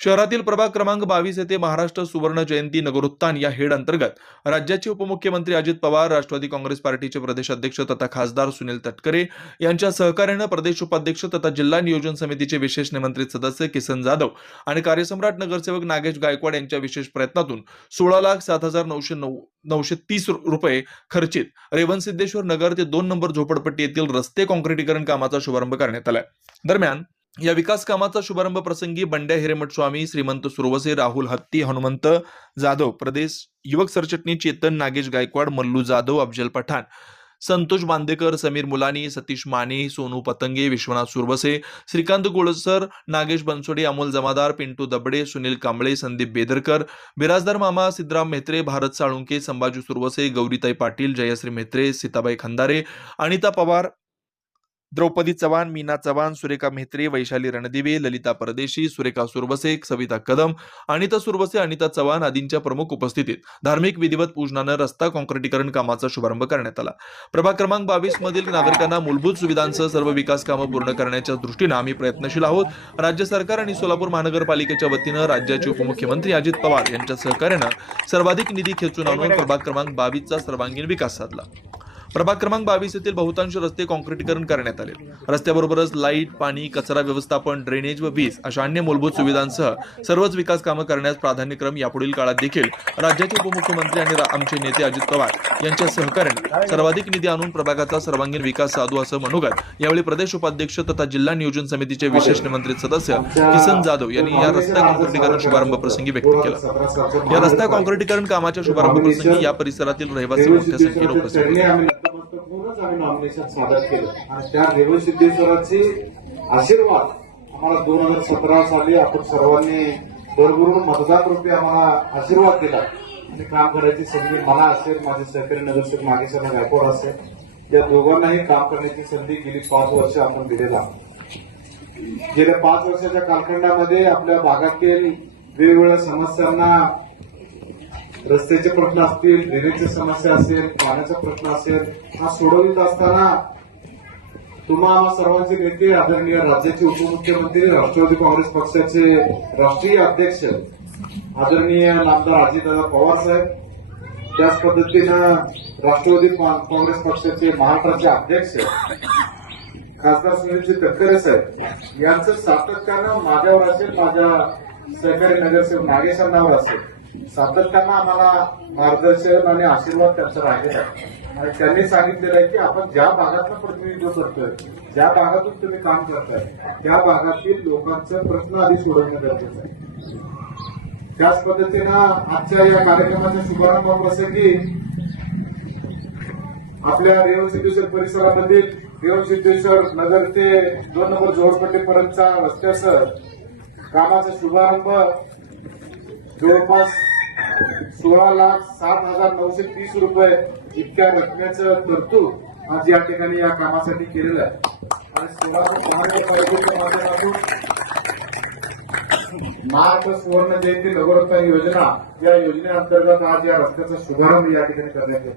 शहरातील प्रभाग क्रमांक बावीस येथे महाराष्ट्र सुवर्ण जयंती नगरोत्थान या हेड अंतर्गत राज्याचे उपमुख्यमंत्री अजित पवार राष्ट्रवादी काँग्रेस पार्टीचे प्रदेश अध्यक्ष तथा खासदार सुनील तटकरे यांच्या सहकार्यानं प्रदेश उपाध्यक्ष तथा जिल्हा नियोजन समितीचे विशेष निमंत्रित सदस्य किसन जाधव आणि कार्यसम्राट नगरसेवक नागेश गायकवाड यांच्या विशेष प्रयत्नातून सोळा लाख सात हजार नऊशे नऊ नऊशे तीस रुपये खर्चित रेवन सिद्धेश्वर नगर ते दोन नंबर झोपडपट्टी येथील रस्ते काँक्रिटीकरण कामाचा शुभारंभ करण्यात आलाय. दरम्यान या विकास कामाचा शुभारंभ प्रसंगी बंड्या हिरेमठ स्वामी श्रीमंत सुरवसे राहुल हत्ती हनुमंत जाधव प्रदेश युवक सरचटणी चेतन नागेश गायकवाड मल्लू जाधव अफजल पठाण संतोष बांदेकर समीर मुलानी सतीश माने सोनू पतंगे विश्वनाथ सुरवसे श्रीकांत गोळसर नागेश बनसोडे अमोल जमादार पिंटू दबडे सुनील कांबळे संदीप बेदरकर बिराजदार मामा सिद्धराम म्हेत्रे भारत साळुंके संभाजी सुरवसे गौरीताई पाटील जयश्री म्हेत्रे सीताबाई खंदारे अनिता पवार द्रौपदी चव्हाण मीना चव्हाण सुरेखा म्हेत्रे वैशाली रणदिवे ललिता परदेशी सुरेखा सुरवसे सविता कदम अनिता सुरवसे अनिता चव्हाण आदींच्या प्रमुख उपस्थितीत धार्मिक विधिवत पूजनानं रस्ता काँक्रिटीकरण कामाचा शुभारंभ करण्यात आला. प्रभाग क्रमांक बावीस मधील नागरिकांना मूलभूत सुविधांसह सर्व विकास कामं पूर्ण करण्याच्या दृष्टीनं आम्ही प्रयत्नशील आहोत. राज्य सरकार आणि सोलापूर महानगरपालिकेच्या वतीनं राज्याचे उपमुख्यमंत्री अजित पवार यांच्या सहकार्यानं सर्वाधिक निधी खेचून आणून प्रभाग क्रमांक बावीसचा सर्वांगीण विकास साधला. प्रभाग क्रमांक बावीस येथील बहुतांश रस्ते काँक्रिटीकरण करण्यात आले. रस्त्याबरोबरच लाइट पाणी कचरा व्यवस्थापन ड्रेनेज व वीज अशा अन्य मूलभूत सुविधांसह सर्वच विकास कामं करण्यास प्राधान्यक्रम यापुढील काळात देखील राज्याचे उपमुख्यमंत्री आणि आमचे नेते अजित पवार यांच्या सहकार्याने सर्वाधिक निधी आणून प्रभागाचा सर्वांगीण विकास साधू असं मनोगत यावेळी प्रदेश उपाध्यक्ष तथा जिल्हा नियोजन समितीचे विशेष निमंत्रित सदस्य किसन जाधव यांनी या रस्ता काँक्रिटीकरण शुभारंभ प्रसंगी व्यक्त केला. या रस्ता काँक्रिटीकरण कामाच्या शुभारंभ प्रसंगी या परिसरातील रहिवासी मोठ्या संख्येने उपस्थित होते. आम्ही नॉमिनेशन सादर केलं. आणि त्या रेवण सिद्धेश्वराचे आशीर्वाद आम्हाला दोन हजार सतरा साली आपण सर्वांनी भरभरून मतदार रूपी आम्हाला आशीर्वाद दिला. आणि काम करायची संधी मला असेल माझे सहकारी नगरसेवक नागेश्वर गायकवाड असेल या दोघांनाही काम करण्याची संधी गेली पाच वर्ष आपण दिलेला. गेल्या पाच वर्षाच्या कालखंडामध्ये आपल्या भागातील वेगवेगळ्या समस्यांना रस्त्याचे प्रश्न असतील ड्रेनेजची समस्या असेल पाण्याचा प्रश्न असेल हा सोडवित असताना तुम्हा सर्वांचे नेते आदरणीय राज्याचे उपमुख्यमंत्री राष्ट्रवादी काँग्रेस पक्षाचे राष्ट्रीय अध्यक्ष आदरणीय नामदार अजितदादा पवार साहेब त्याच पद्धतीनं राष्ट्रवादी काँग्रेस पक्षाचे महाराष्ट्राचे अध्यक्ष खासदार सुनीलजी तटकरे साहेब यांचं सातत्यानं माझ्यावर असेल माझ्या सहकारी नगरसेवक नागेशांनावर असेल. सातत्यानं आम्हाला मार्गदर्शन आणि आशीर्वाद त्यांचा राहिलेला आहे. आणि त्यांनी सांगितलेलं आहे की आपण ज्या भागातलं प्रतिनिधित्व करतोय ज्या भागातून तुम्ही काम करताय त्या भागातील लोकांचे प्रश्न आधी सोडवणं गरजेचं आहे. त्याच पद्धतीनं आजच्या या कार्यक्रमाच्या शुभारंभाप्रसंगी आपल्या रेवण सिद्धेश्वर परिसरामधील रेवण सिद्धेश्वर नगर ते दोन नंबर जोडपट्टीपर्यंतचा रस्त्यासह कामाचा शुभारंभ जवळपास सोळा लाख सात हजार नऊशे तीस रुपये इतक्या रकमेचं तरतूद आज या ठिकाणी या कामासाठी केलेलं आहे. आणि सोळा महानगरपालिकेच्या माध्यमातून महाराष्ट्र सुवर्ण जयंती नगरोत्थान योजना या योजनेअंतर्गत आज या रस्त्याचा शुभारंभ या ठिकाणी करण्यात येतो.